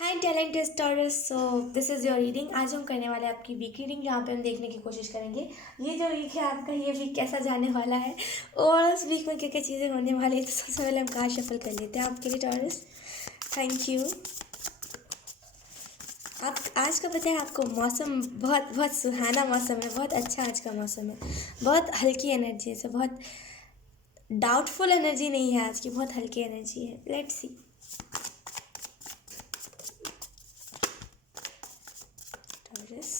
Hi talented taurus. So this is your reading. आज हम करने वाले हैं आपकी वीक रीडिंग, जहाँ पे हम देखने की कोशिश करेंगे ये जो वीक है आपका, ये वीक कैसा जाने वाला है और उस वीक में क्या क्या चीज़ें होने वाली है। तो सबसे पहले हम कार्ड शफल कर लेते हैं आपके लिए टॉरस। Thank you. आप आज का पता है आपको मौसम बहुत बहुत सुहाना मौसम है, बहुत अच्छा आज का मौसम है, बहुत हल्की एनर्जी है, बहुत डाउटफुल एनर्जी नहीं है आज की, बहुत हल्की एनर्जी है। Let's see taurus.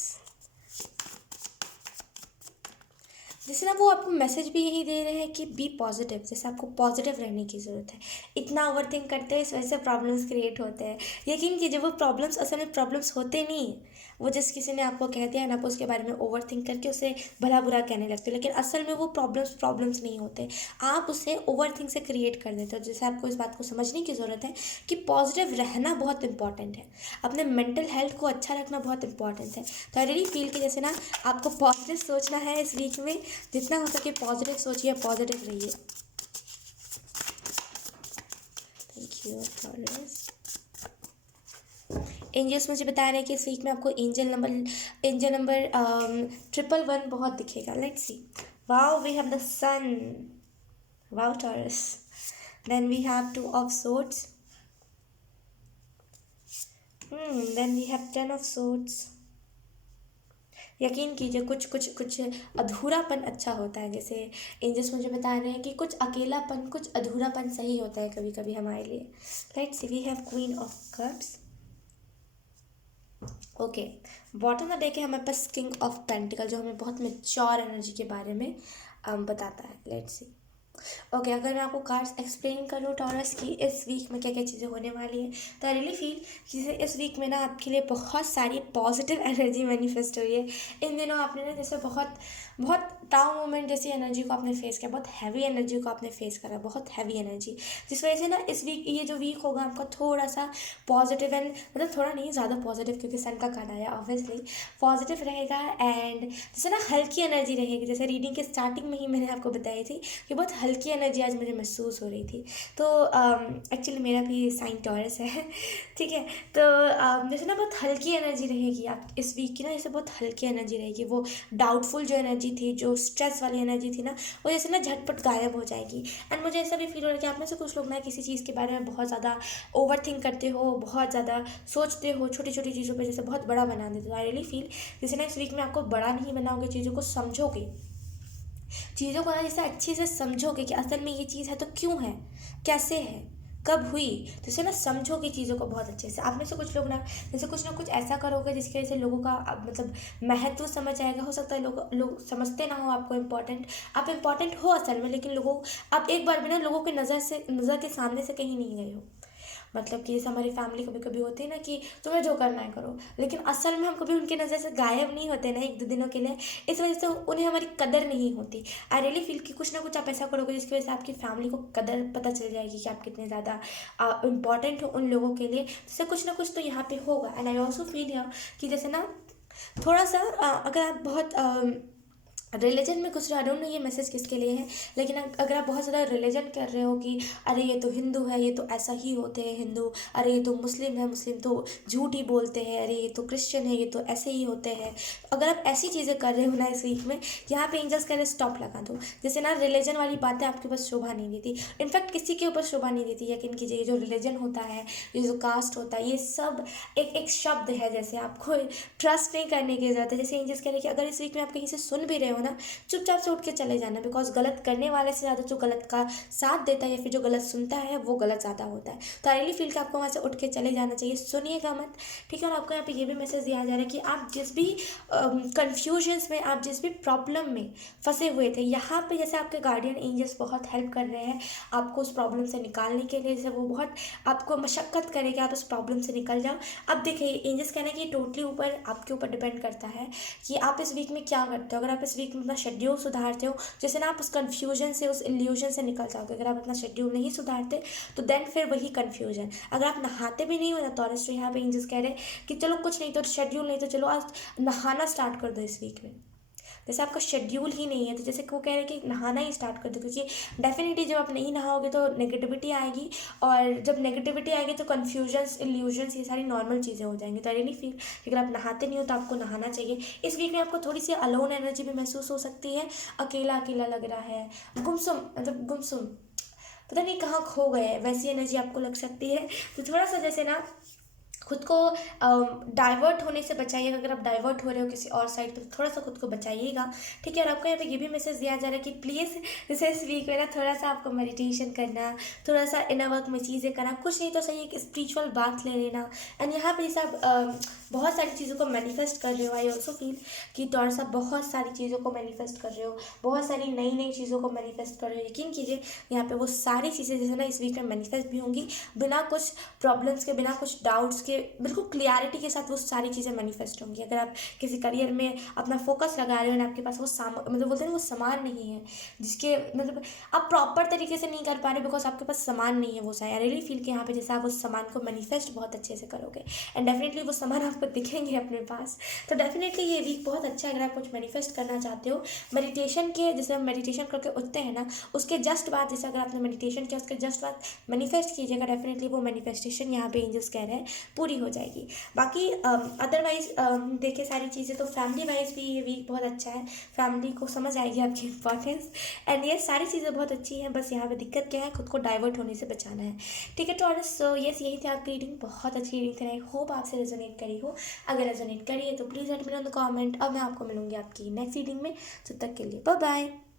जैसे ना वो आपको मैसेज भी यही दे रहे हैं कि बी पॉजिटिव, जैसे आपको पॉजिटिव रहने की ज़रूरत है। इतना ओवर थिंक करते हैं, इस वजह से प्रॉब्लम्स क्रिएट होते हैं। यकीन कीजिए वो प्रॉब्लम्स असल में प्रॉब्लम्स होते नहीं हैं। वो जिस किसी ने आपको कह दिया ना, आप उसके बारे में ओवर थिंक करके उसे भला बुरा कहने लगते हो, लेकिन असल में वो प्रॉब्लम्स प्रॉब्लम्स नहीं होते। आप उसे ओवर थिंक से क्रिएट कर देते हो। जैसे आपको इस बात को समझने की ज़रूरत है कि पॉजिटिव रहना बहुत इंपॉर्टेंट है, अपने मेंटल हेल्थ को अच्छा रखना बहुत इंपॉर्टेंट है। तो आई रियली फील कि जैसे ना आपको पॉजिटिव सोचना है इस वीक में, जितना हो सके पॉजिटिव सोचिए, पॉजिटिव रहिए। Thank you taurus. एंजल्स मुझे बता रहे हैं कि इस वीक में आपको एंजल नंबर 111 बहुत दिखेगा। Let's see. Wow, we have the sun. Wow Taurus. Then we have two of swords. Then we have 10 of swords. यकीन कीजिए कुछ अधूरापन अच्छा होता है। जैसे एंजल्स मुझे बता रहे हैं कि कुछ अकेलापन, कुछ अधूरापन सही होता है कभी कभी हमारे लिए। Let's see, we have queen of cups. Okay, bottom में देखें हमारे पास किंग ऑफ पेंटिकल, जो हमें बहुत मेच्योर एनर्जी के बारे में बताता है। Let's see. ओके, अगर मैं आपको कार्ड्स एक्सप्लेन करूँ टॉरस की इस वीक में क्या क्या चीज़ें होने वाली है, तो आई रियली फील कि इस वीक में ना आपके लिए बहुत सारी पॉजिटिव एनर्जी मैनिफेस्ट हो रही है। इन दिनों आपने ना जैसे बहुत बहुत डाउन मोमेंट जैसी एनर्जी को आपने फेस किया, बहुत हैवी एनर्जी को आपने फेस करा, बहुत हैवी एनर्जी, जिस वजह से ना इस वीक, ये जो वीक होगा आपका थोड़ा सा पॉजिटिव एंड मतलब थोड़ा नहीं, ज़्यादा पॉजिटिव, क्योंकि सन का कार्ड आया ऑब्वियसली पॉजिटिव रहेगा। एंड जैसे ना हल्की एनर्जी रहेगी, जैसे रीडिंग के स्टार्टिंग में ही मैंने आपको बताई थी कि बहुत हल्की एनर्जी आज मुझे महसूस हो रही थी। तो एक्चुअली मेरा भी साइन टॉरस है ठीक है। तो जैसे ना बहुत हल्की एनर्जी रहेगी आप इस वीक की ना, जैसे बहुत हल्की एनर्जी रहेगी। वो डाउटफुल जो एनर्जी थी, जो स्ट्रेस वाली एनर्जी थी ना, वो जैसे ना झटपट गायब हो जाएगी। एंड मुझे ऐसा भी फील हो रहा है कि आप में से कुछ लोग ना किसी चीज़ के बारे में बहुत ज़्यादा ओवर थिंक करते हो, बहुत ज़्यादा सोचते हो, छोटी छोटी चीज़ों पर जैसे बहुत बड़ा बना देते हो। आई रियली फील जैसे ना इस वीक में आपको बड़ा नहीं बनाओगे, चीज़ों को समझोगे, चीज़ों को ना जैसे अच्छे से समझोगे कि असल में ये चीज़ है तो क्यों है, कैसे है, कब हुई, तो इसे ना समझोगे चीज़ों को बहुत अच्छे से। आप में से कुछ लोग ना कुछ ऐसा करोगे जिसकी वजह से लोगों का मतलब महत्व समझ आएगा। हो सकता है लोग लोग समझते ना हो आपको इम्पोर्टेंट, आप इम्पोर्टेंट हो असल में, लेकिन लोगों, आप एक बार भी ना लोगों के नज़र के सामने से कहीं नहीं गए हो। मतलब कि जैसे हमारी फैमिली कभी कभी होती है ना कि तुम्हें जो करना है करो, लेकिन असल में हम कभी उनकी नज़र से गायब नहीं होते ना एक दो दिनों के लिए, इस वजह से उन्हें हमारी कदर नहीं होती। आई रियली फील कि कुछ ना कुछ आप ऐसा करोगे जिसकी वजह से आपकी फैमिली को कदर पता चल जाएगी कि आप कितने ज़्यादा इम्पॉर्टेंट हो उन लोगों के लिए। जैसे कुछ ना कुछ तो यहाँ पे होगा। एंड आई ऑल्सो फील है कि जैसे ना थोड़ा सा अगर आप बहुत रिलीजन में कुछ, आई डोंट नो ये मैसेज किसके लिए है, लेकिन अगर आप बहुत ज़्यादा रिलीजन कर रहे हो कि अरे ये तो हिंदू है, ये तो ऐसा ही होते हैं हिंदू, अरे ये तो मुस्लिम है, मुस्लिम तो झूठ ही बोलते हैं, अरे ये तो क्रिश्चियन है, ये तो ऐसे ही होते हैं, अगर आप ऐसी चीज़ें कर रहे हो ना इस वीक में, यहाँ पे एंजल्स कह रहे स्टॉप लगा दो। जैसे ना रिलीजन वाली बातें आपके ऊपर शोभा नहीं देती, इनफैक्ट किसी के ऊपर शोभा नहीं देती। यकीन कीजिए जो रिलीजन होता है, ये जो कास्ट होता है, ये सब एक एक शब्द है, जैसे आपको ट्रस्ट नहीं करने की ज़रूरत है। जैसे एंजल्स कह रहे हैं कि अगर इस वीक में आप कहीं से सुन भी रहे हो ना, चुपचाप से उठ के चले जाना, बिकॉज गलत करने वाले से ज़्यादा जो गलत का साथ देता है या फिर जो गलत सुनता है वो गलत ज़्यादा होता है। तो आई रियली फील कि आपको वहाँ से उठ के चले जाना चाहिए, सुनिएगा मत, ठीक है। और आपको यहाँ पे ये भी मैसेज दिया जा रहा है कि आप जिस भी कन्फ्यूजन्स में, आप जिस भी प्रॉब्लम में फंसे हुए थे, यहाँ पे जैसे आपके गार्डियन एंजल्स बहुत हेल्प कर रहे हैं आपको उस प्रॉब्लम से निकालने के लिए। जैसे वो बहुत आपको मशक्क़त करें कि आप उस प्रॉब्लम से निकल जाओ। अब देखिए एंजल्स कहना है कि टोटली ऊपर आपके ऊपर डिपेंड करता है कि आप इस वीक में क्या करते हो। अगर आप इस वीक में अपना शेड्यूल सुधारते हो, जैसे ना आप उस कन्फ्यूजन से, उस इल्यूजन से निकल जाओगे। अगर आप अपना शेड्यूल नहीं सुधारते तो देन फिर वही कन्फ्यूजन। अगर आप नहाते भी नहीं हो ना टॉरस, तो यहाँ पे एंजल्स कह रहे हैं कि चलो कुछ नहीं तो शेड्यूल नहीं तो चलो आज नहाना स्टार्ट कर दो इस वीक में। जैसे आपका शेड्यूल ही नहीं है, तो जैसे वो कह रहे हैं कि नहाना ही स्टार्ट कर दो, क्योंकि डेफिनेटली जब आप नहीं नहाओगे तो नेगेटिविटी आएगी, और जब नेगेटिविटी आएगी तो कन्फ्यूजन्स, इल्यूजन्स, ये सारी नॉर्मल चीज़ें हो जाएंगी। तो आई रियली फील अगर आप नहाते नहीं हो तो आपको नहाना चाहिए। इस वीक में आपको थोड़ी सी अलोन एनर्जी भी महसूस हो सकती है, अकेला अकेला लग रहा है, गुमसुम, मतलब गुमसुम, पता नहीं कहाँ खो गए, वैसी एनर्जी आपको लग सकती है। तो थोड़ा सा जैसे ना खुद को डाइवर्ट होने से बचाइएगा। अगर आप डाइवर्ट हो रहे हो किसी और साइड तो थोड़ा सा खुद को बचाइएगा, ठीक है। और आपको यहाँ पे ये भी मैसेज दिया जा रहा है कि प्लीज़ जैसे इस वीक में ना थोड़ा सा आपको मेडिटेशन करना, थोड़ा सा इनर वर्क में चीज़ें करना, कुछ नहीं तो सही एक स्पिरिचुअल बात ले लेना। एंड यहाँ पे जैसे आप बहुत सारी चीज़ों को मैनिफेस्ट कर रहे हो, आई ऑल्सो फील कि थोड़ा सा बहुत सारी चीज़ों को मैनिफेस्ट कर रहे हो, बहुत सारी नई नई चीज़ों को मैनिफेस्ट कर रहे हो। यकीन कीजिए यहाँ पे वो सारी चीज़ें जैसे ना इस वीक में मैनिफेस्ट भी होंगी, बिना कुछ प्रॉब्लम्स के, बिना कुछ डाउट्स के, बिल्कुल क्लियरिटी के साथ वो सारी चीज़ें मैनिफेस्ट होंगी। अगर आप किसी करियर में अपना फोकस लगा रहे हो ना, आपके पास वो मतलब बोलते हैं वो सामान नहीं है जिसके मतलब आप प्रॉपर तरीके से नहीं कर पा रहे बिकॉज आपके पास सामान नहीं है वो सामान। आई रियली फील कि यहाँ पे जैसे आप उस सामान को मैनिफेस्ट बहुत अच्छे से करोगे एंड डेफिनेटली वो सामान आपको दिखेंगे अपने पास। तो डेफिनेटली ये वीक बहुत अच्छा है अगर आप कुछ मैनिफेस्ट करना चाहते हो। मेडिटेशन के जैसे हम मेडिटेशन करके उठते हैं ना, उसके जस्ट बाद जैसे अगर आपने मेडिटेशन किया उसके जस्ट बाद मैनिफेस्ट कीजिएगा, डेफिनेटली वो मैनिफेस्टेशन यहाँ पे एंजल्स कह रहे हैं पूरी हो जाएगी। बाकी अदरवाइज देखिए सारी चीज़ें तो फैमिली वाइज भी ये वीक बहुत अच्छा है, फैमिली को समझ आएगी आपकी इंपॉर्टेंस एंड ये सारी चीज़ें बहुत अच्छी हैं। बस यहाँ पे दिक्कत क्या है, खुद को डाइवर्ट होने से बचाना है, ठीक है। टॉरस, सो यस यही थी आपकी रीडिंग, बहुत अच्छी रीडिंग थी। आई होप आपसे रेजोनेट करी हो। अगर रेजोनेट करी है तो please let me know in the comment. अब मैं आपको मिलूंगी आपकी नेक्स्ट रीडिंग में, तब तक के लिए बाय बाय।